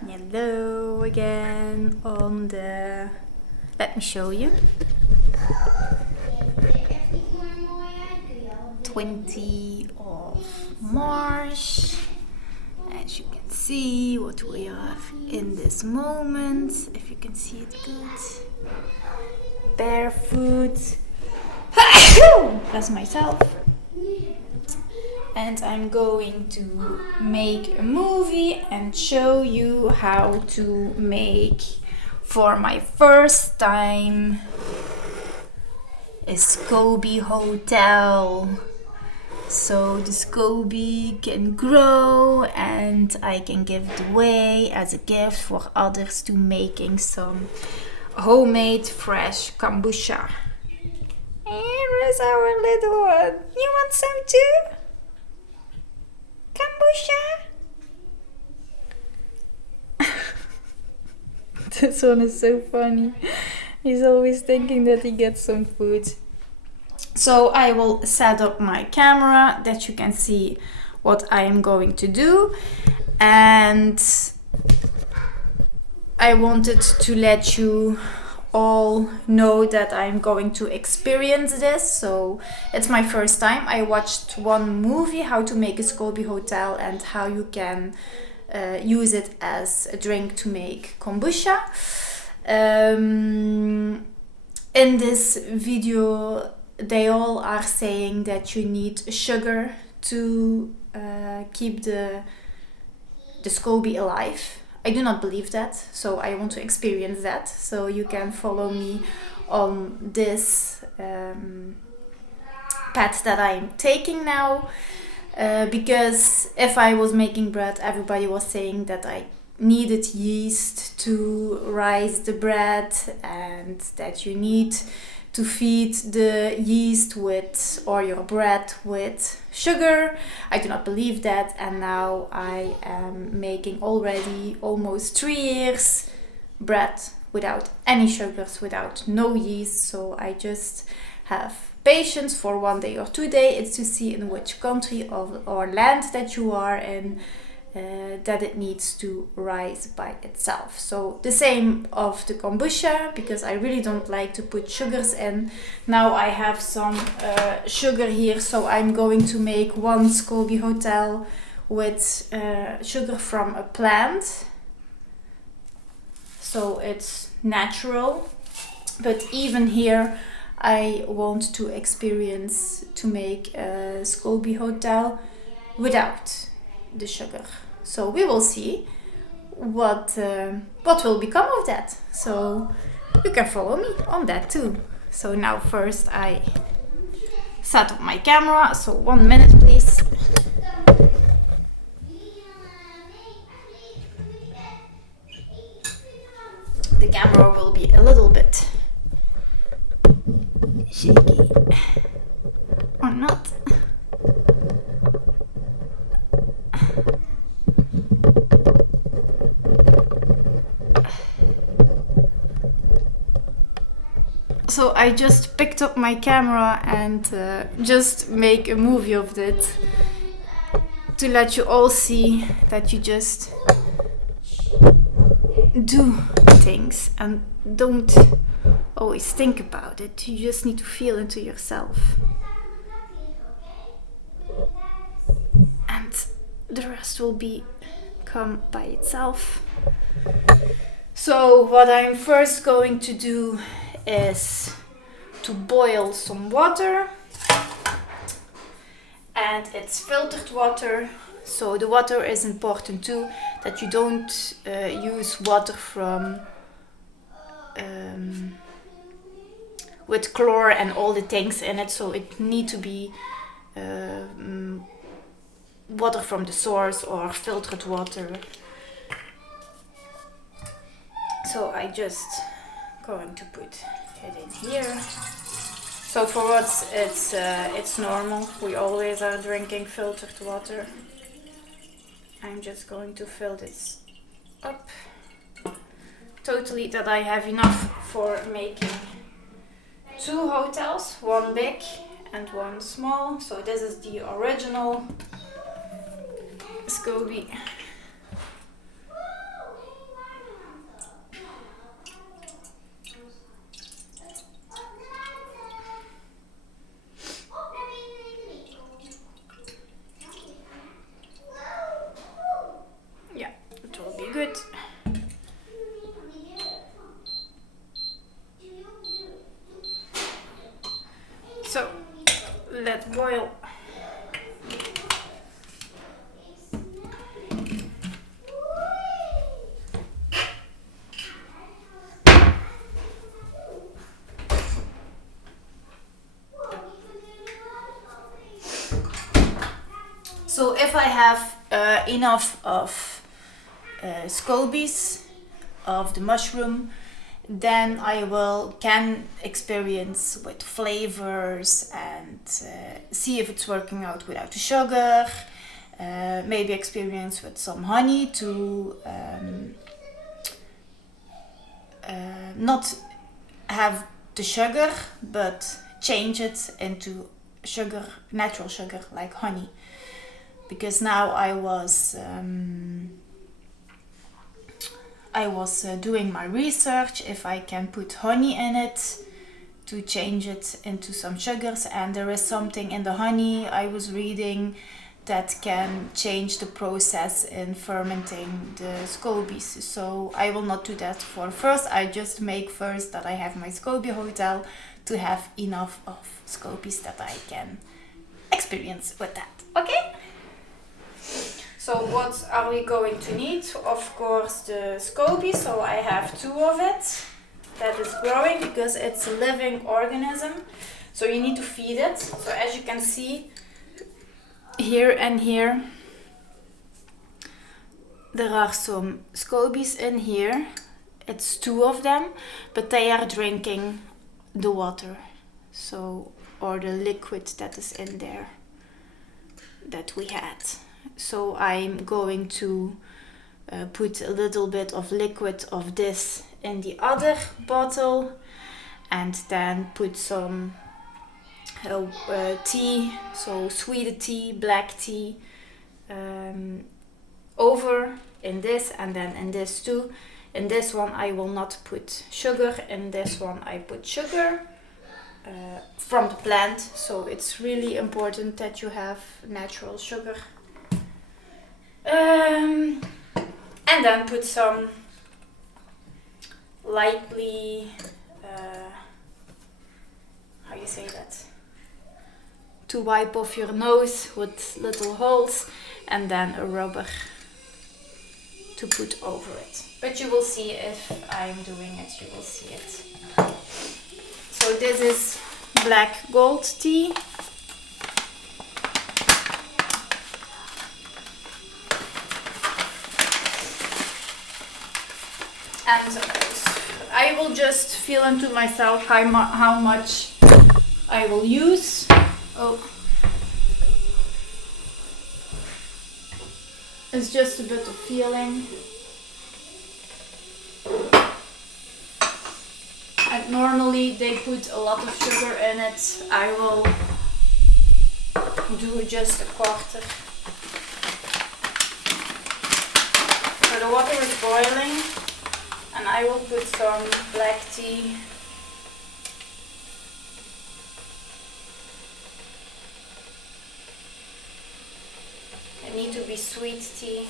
Hello again on the, let me show you, 20 of March. As you can see what we have in this moment, if you can see it good, barefoot, that's myself. And I'm going to make a movie and show you how to make, for my first time, a SCOBY-hotel. So the SCOBY can grow and I can give it away as a gift for others to making some homemade fresh kombucha. Here is our little one. You want some too? Kombucha? This one is so funny. He's always thinking that he gets some food. So I will set up my camera that you can see what I am going to do. And I wanted to let you all know that I'm going to experience this. So it's my first time. I watched one movie, how to make a SCOBY-hotel and how you can use it as a drink to make kombucha. In this video they all are saying that you need sugar to keep the SCOBY alive. I do not believe that, so I want to experience that. So you can follow me on this path that I'm taking now. Because if I was making bread, everybody was saying that I needed yeast to rise the bread and that you need to feed the yeast with, or your bread with, sugar. I do not believe that, and now I am making already almost 3 years bread without any sugars, without no yeast. So I just have patience for 1 day or 2 days. It's to see in which country or land that you are in, that it needs to rise by itself. So the same of the kombucha, because I really don't like to put sugars in. Now I have some sugar here, so I'm going to make one SCOBY-hotel with sugar from a plant. So it's natural, but even here I want to experience to make a SCOBY-hotel without the sugar. So we will see what will become of that. So you can follow me on that too. So now first I set up my camera. So 1 minute please. The camera will be a little bit shaky or not. So I just picked up my camera and just make a movie of it to let you all see that you just do things and don't always think about it. You just need to feel into yourself. And the rest will come by itself. So what I'm first going to do is to boil some water, and it's filtered water. So the water is important too, that you don't use water from with chlor and all the things in it. So it need to be water from the source or filtered water. So I just going to put it in here. So for us it's normal. We always are drinking filtered water. I'm just going to fill this up totally, that I have enough for making 2 hotels, one big and one small. So this is the original SCOBY that boil. So if I have enough of scobies of the mushroom, then I can experience with flavors and see if it's working out without the sugar. Maybe experience with some honey to not have the sugar, but change it into sugar, natural sugar like honey. Because now I was doing my research if I can put honey in it to change it into some sugars, and there is something in the honey I was reading that can change the process in fermenting the scobies. So I will not do that for first. I just make first that I have my SCOBY-hotel to have enough of scobies that I can experience with that. Okay? So what are we going to need? Of course the SCOBY, so I have 2 of it that is growing because it's a living organism. So you need to feed it. So as you can see here and here, there are some scobies in here. It's 2 of them, but they are drinking the water, so, or the liquid that is in there that we had. So I'm going to put a little bit of liquid of this in the other bottle, and then put some tea, so sweet tea, black tea, over in this, and then in this too. In this one I will not put sugar, in this one I put sugar from the plant, so it's really important that you have natural sugar. And then put some lightly, how you say that? To wipe off your nose with little holes, and then a rubber to put over it. But you will see if I'm doing it, you will see it. So this is black gold tea. And I will just feel into myself how much I will use. Oh, it's just a bit of feeling. And normally they put a lot of sugar in it. I will do just a quarter. So the water is boiling, and I will put some black tea. It needs to be sweet tea.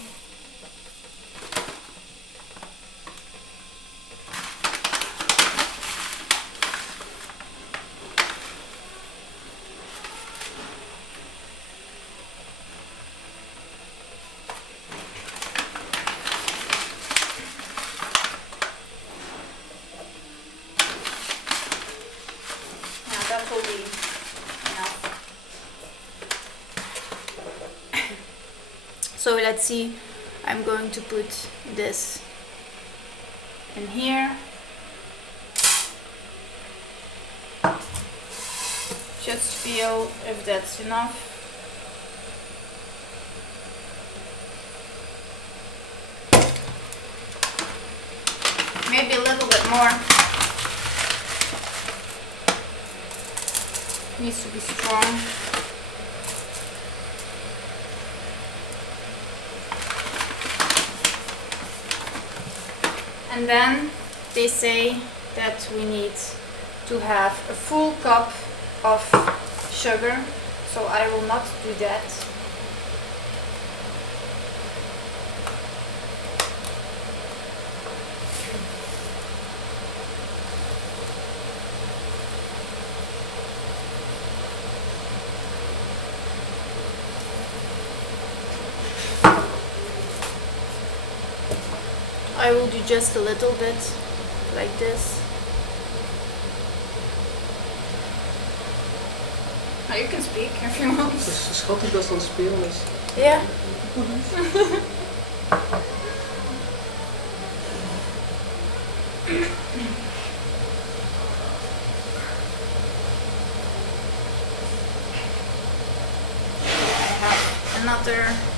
So let's see, I'm going to put this in here. Just feel if that's enough. Maybe a little bit more. Needs to be strong. And then they say that we need to have a full cup of sugar, so I will not do that. I will do just a little bit like this. Oh, you can speak if you want. Het is schattig dat ze aan het spelen is. Ja. I have another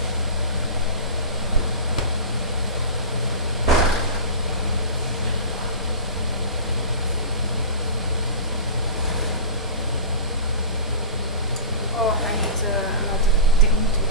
I need another thing to do.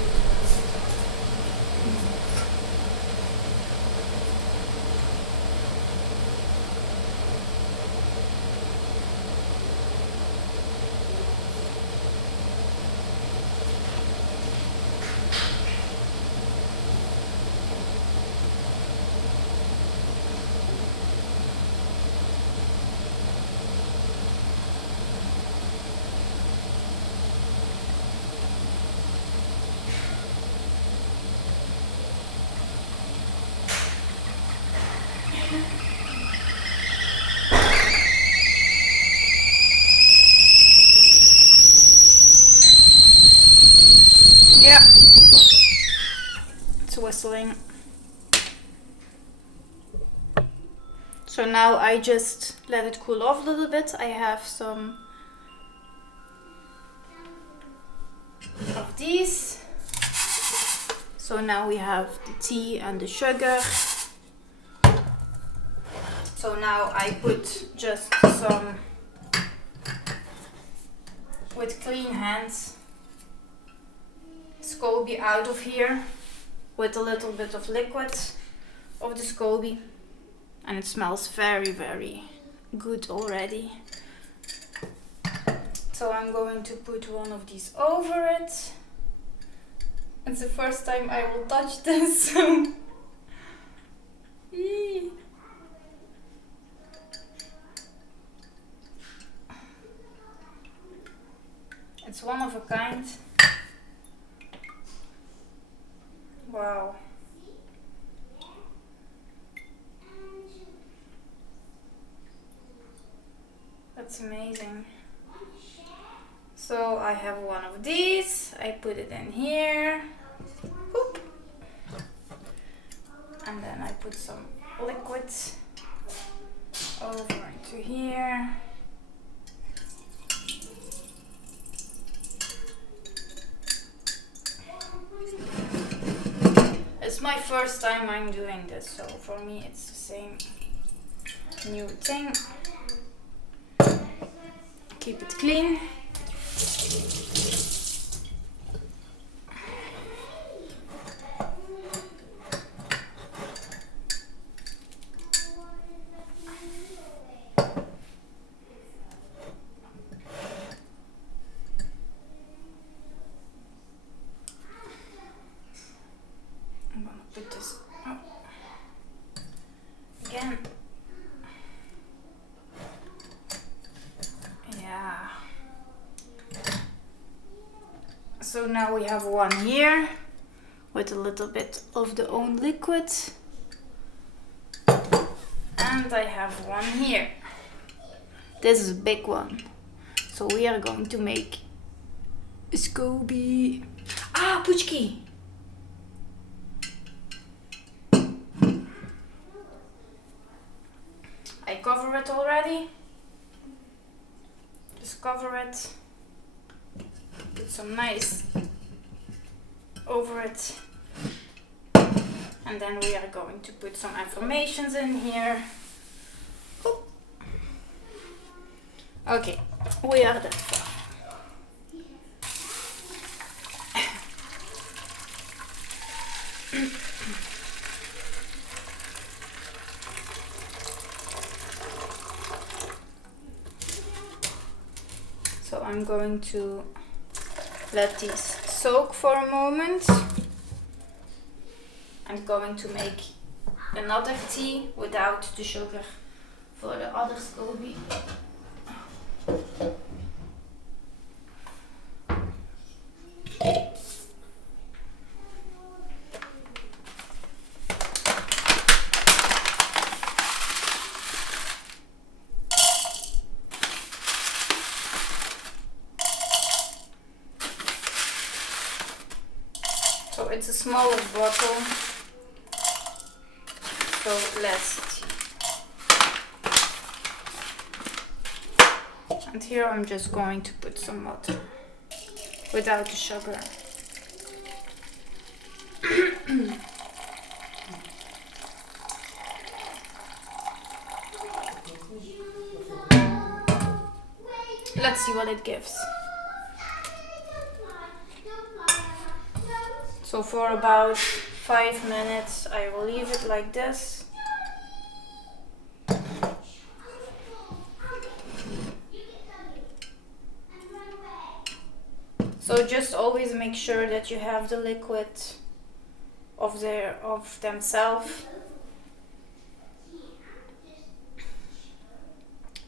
Yeah, it's whistling. So now I just let it cool off a little bit. I have some of these. So now we have the tea and the sugar. So now I put just some, with clean hands, SCOBY out of here with a little bit of liquid of the SCOBY, and it smells very, very good already. So I'm going to put one of these over it. It's the first time I will touch this. It's one of a kind. Wow. That's amazing. So I have one of these. I put it in here. Whoop. And then I put some liquid over into here. It's my first time I'm doing this, so for me it's the same new thing. Keep it clean. I'm gonna put this up again. Yeah. So now we have one here with a little bit of the own liquid. And I have one here. This is a big one. So we are going to make a SCOBY. Ah, Puchki! I cover it already. Just cover it. Put some nice over it. And then we are going to put some affirmations in here. Oop. Okay, we are that far. So I'm going to let these soak for a moment. I'm going to make another tea without the sugar for the other SCOBY. it's a smaller bottle, so less tea. And here I'm just going to put some water without the sugar. Let's see what it gives. So for about 5 minutes I will leave it like this. So just always make sure that you have the liquid of themselves.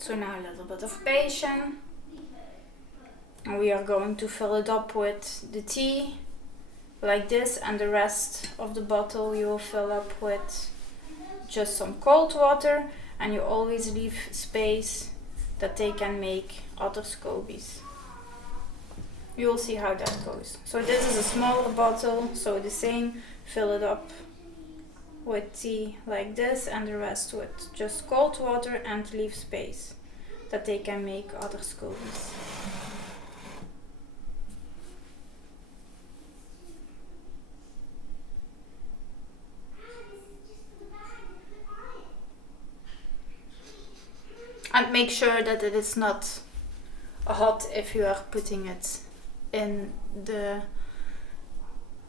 So now a little bit of patience. And we are going to fill it up with the tea like this, and the rest of the bottle you will fill up with just some cold water, and you always leave space that they can make other scobies. You will see how that goes. So this is a smaller bottle, so the same, fill it up with tea like this, and the rest with just cold water, and leave space that they can make other scobies. And make sure that it is not hot if you are putting it in the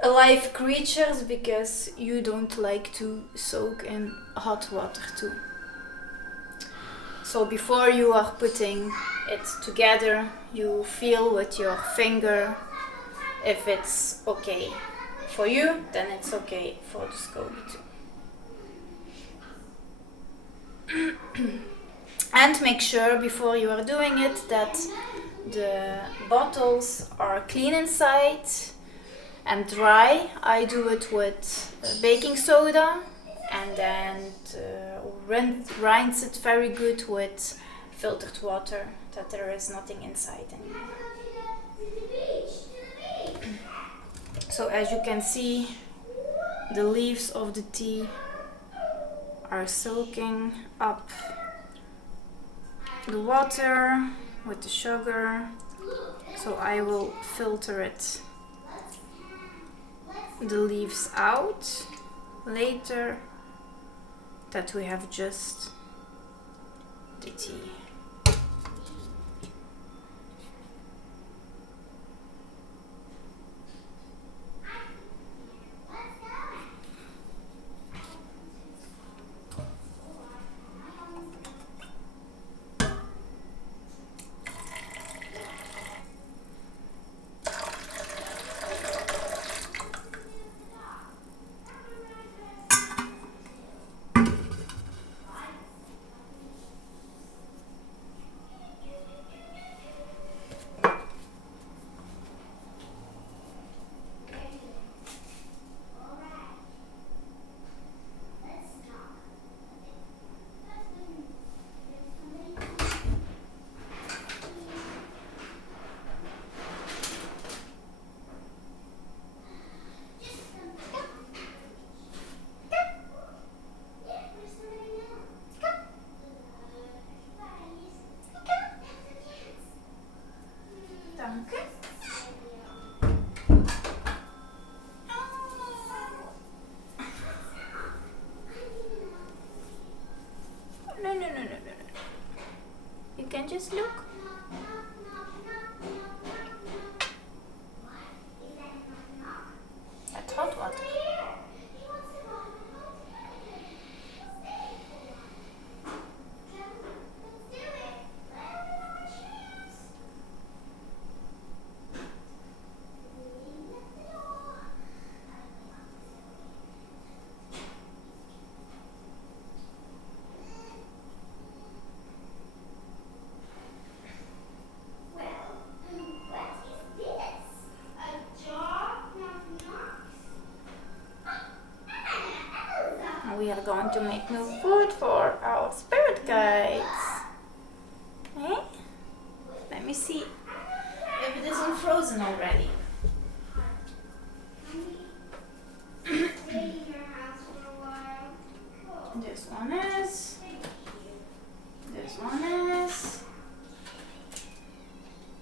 alive creatures, because you don't like to soak in hot water too. So before you are putting it together, you feel with your finger if it's okay for you, then it's okay for the SCOBY too. And make sure before you are doing it that the bottles are clean inside and dry. I do it with baking soda, and then rinse it very good with filtered water, that there is nothing inside anymore. So as you can see, the leaves of the tea are soaking up the water with the sugar. So I will filter it, the leaves out later, that we have just the tea. No. You can just look. That's hot water. We are going to make new food for our spirit guides. Eh? Let me see if it isn't frozen already. This one is. This one is.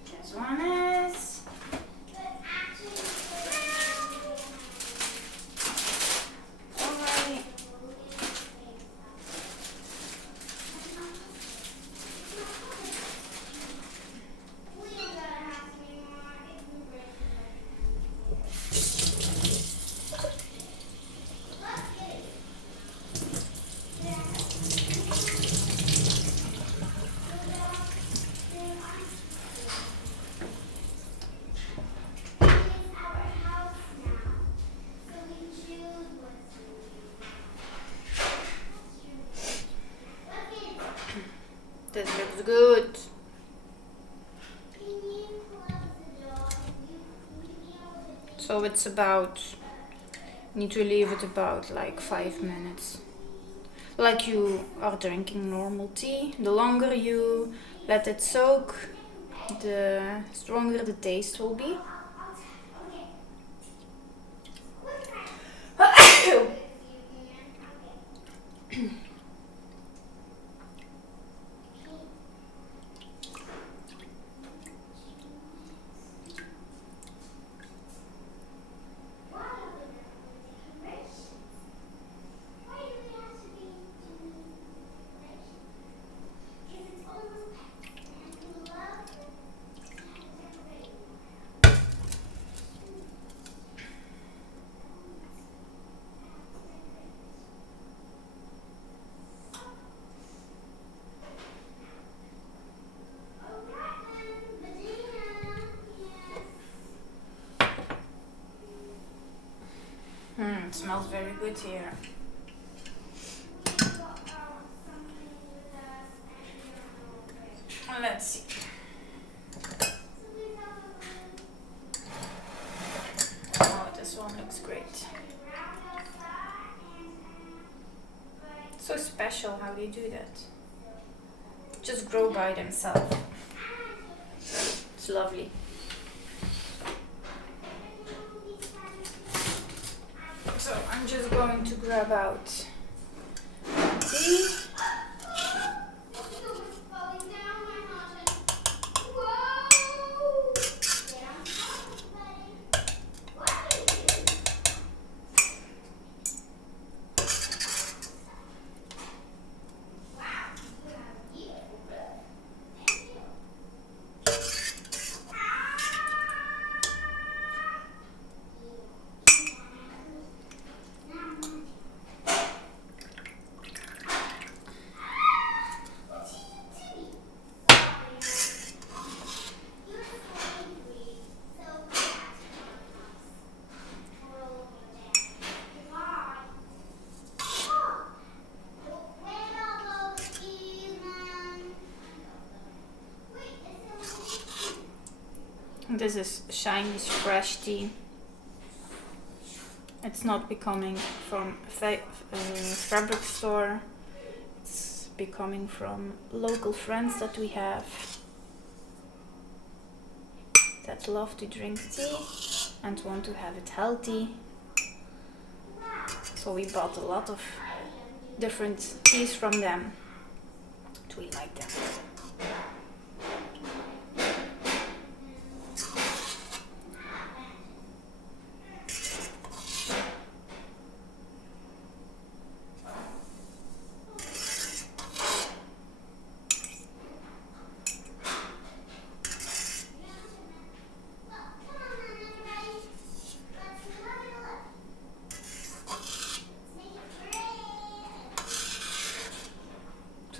This one is. Alright. This looks good. So it's about, need to leave it about like 5 minutes. Like you are drinking normal tea. The longer you let it soak, the stronger the taste will be. It smells very good here. Let's see. Oh, this one looks great. So special how they do that. Just grow by themselves. It's lovely. So I'm just going to grab out tea. This is Shiny's fresh tea. It's not becoming from a fabric store. It's becoming from local friends that we have that love to drink tea and want to have it healthy. So we bought a lot of different teas from them. We like them.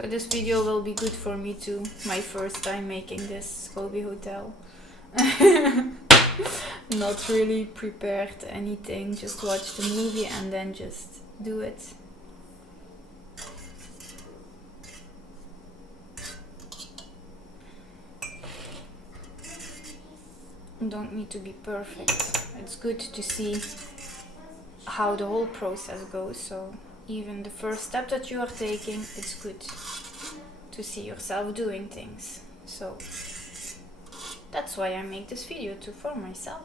So this video will be good for me too. My first time making this SCOBY-hotel. Not really prepared anything, just watch the movie and then just do it. Don't need to be perfect. It's good to see how the whole process goes. So even the first step that you are taking, it's good to see yourself doing things. So that's why I make this video too, for myself.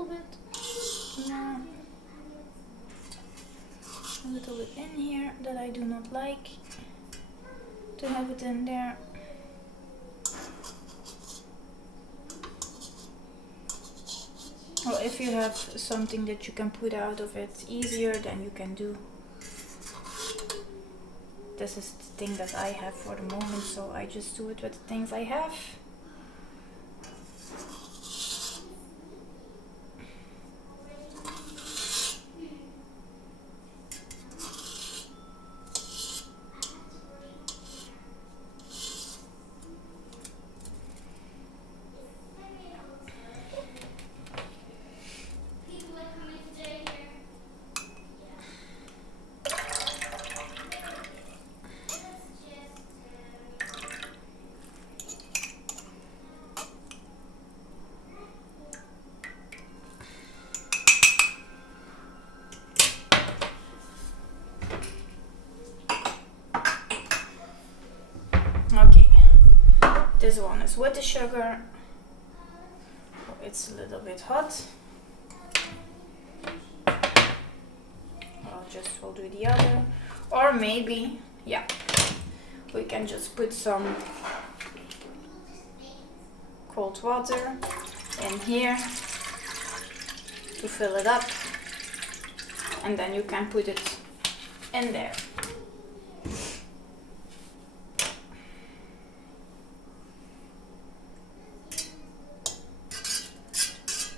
little bit. No. A little bit in here that I do not like to have it in there. Well, if you have something that you can put out of it easier, then you can do. This is the thing that I have for the moment, so I just do it with the things I have. Okay, this one is with the sugar. Oh, it's a little bit hot. We'll do the other, or maybe, yeah, we can just put some cold water in here to fill it up, and then you can put it in there.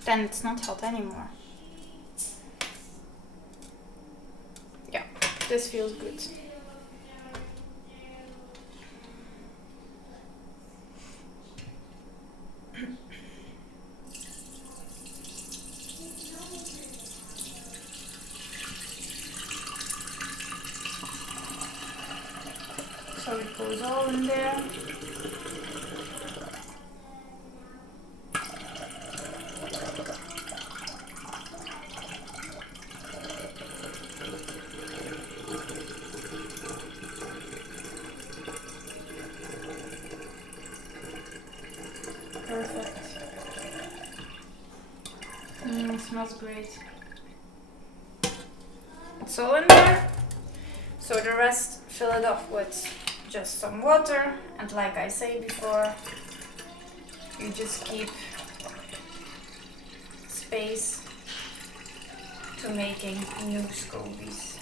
Then it's not hot anymore. Yeah, this feels good. So it goes all in there. Perfect. It smells great. It's all in there. So the rest, fill it up with just some water, and like I say before, you just keep space to making new scobies.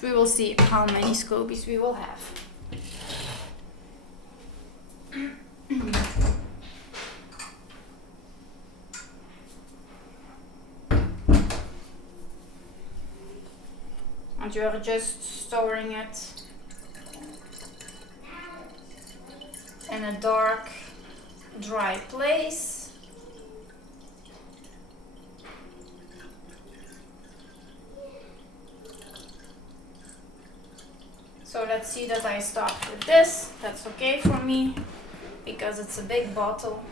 We will see how many scobies we will have. And you are just storing it in a dark, dry place. So let's see that I start with this. That's okay for me because it's a big bottle.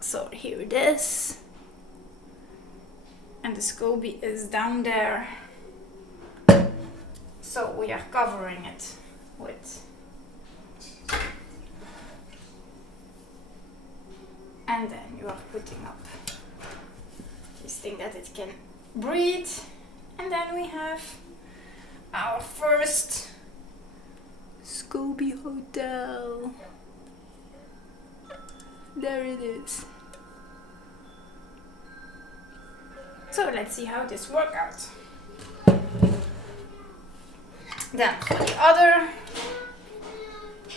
So here it is. And the SCOBY is down there. So we are covering it with. And then you are putting up this thing that it can breathe. And then we have our first SCOBY-hotel. There it is. So let's see how this works out. Then for the other,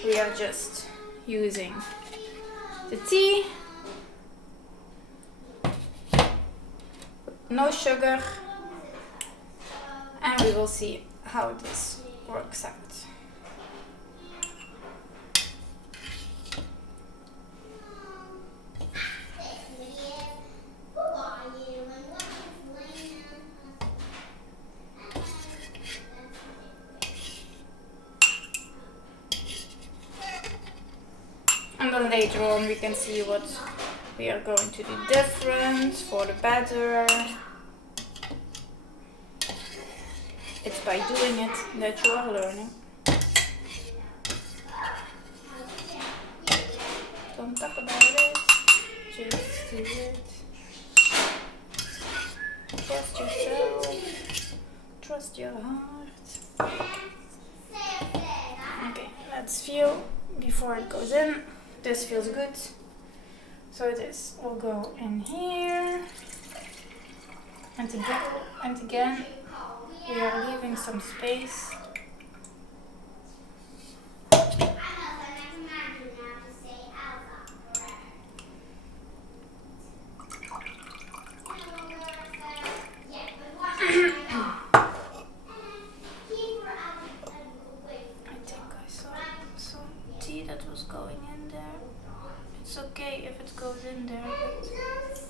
we are just using the tea, no sugar, and we will see how this works out. And then later on we can see what we are going to do different for the better. It's by doing it that you are learning. talk about it. Just do it. Trust yourself. Trust your heart. Okay, let's feel before it goes in. This feels good. So this will go in here. And again, we are leaving some space. That was going in there. It's okay if it goes in there, but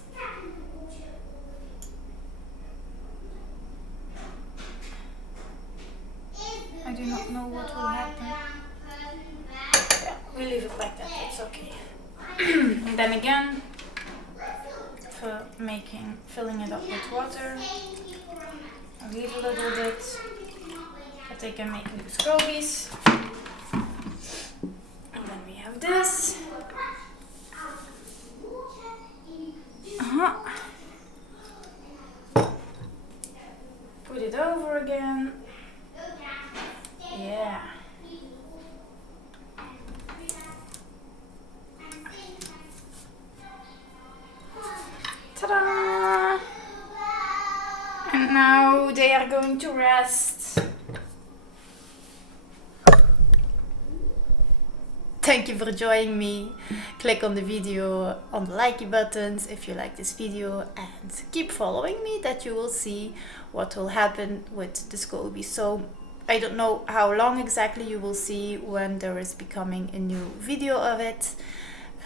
I do not know what will happen. Yeah, we leave it like that, it's okay. And then again, for filling it up with water, I'll leave a little bit, but they can make new scobies. This. Put it over again. Yeah. Ta-da! And now they are going to rest. Thank you for joining me. Click on the video, on the likey buttons if you like this video, and keep following me, that you will see what will happen with the Scoby. So I don't know how long exactly you will see when there is becoming a new video of it.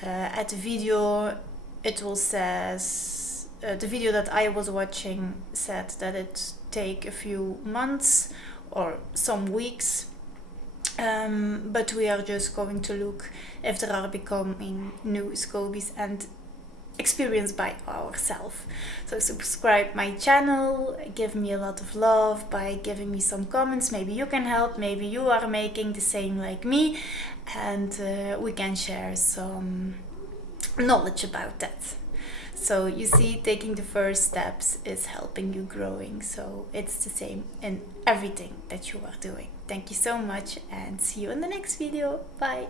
At the video it will says, the video that I was watching said that it take a few months or some weeks. But we are just going to look if there are becoming new scobies and experienced by ourselves. So subscribe my channel, give me a lot of love by giving me some comments. Maybe you can help, maybe you are making the same like me, and we can share some knowledge about that. So you see, taking the first steps is helping you growing. So it's the same in everything that you are doing. Thank you so much and see you in the next video. Bye.